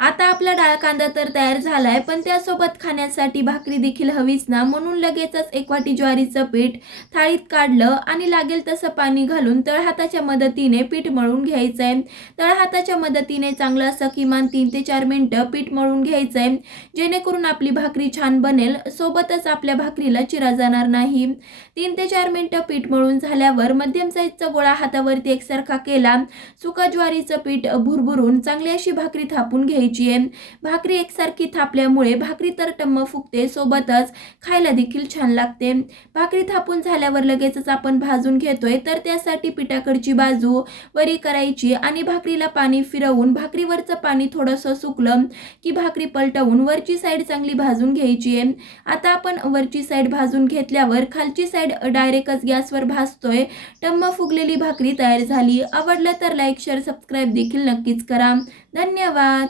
आता आपला डाळ कांदा तर तयार झालाय, पण त्यासोबत खाण्यासाठी भाकरी देखील हवीच ना, म्हणून लगेचच एक वाटी ज्वारीचं पीठ थाळीत काढलं आणि लागेल तसं पाणी घालून तळहाताच्या मदतीने पीठ मळून घ्यायचंय. तळहाताच्या मदतीने चांगलं असं किमान 3 ते 4 मिनिटं पीठ मळून घ्यायचंय, जेणेकरून आपली भाकरी छान बनेल. सोबतच आपल्या भाकरीला चिरा जाणार नाही. 3 ते 4 मिनिटं पीठ मळून झाल्यावर मध्यम साईजचा गोळा हातावरती एकसारखा केला. सुका ज्वारीचं पीठ भुरभुरून चांगली अशी भाकरी थापून घ्यायची आहे. भाकरी एकसारखी थापल्यामुळे भाकरी तर टम्म फुगते, सोबतच खायला देखील छान लागते. भाकरी थापून झाल्यावर लगेचच आपण भाजून घेतोय, तर त्यासाठी पिठाकडची बाजू वरी करायची आणि भाकरीला पाणी फिरवून भाकरीवरचं पाणी थोडंसं सुकलं की भाकरी पलटवून वरची साईड चांगली भाजून घ्यायची आहे. आता आपण वरची साईड भाजून घेतल्यावर खालची साईड डायरेक्टच गॅसवर भाजतोय. टम्म फुगलेली भाकरी तयार झाली. आवडलं तर लाईक, शेअर, सबस्क्राईब देखील नक्कीच करा. धन्यवाद.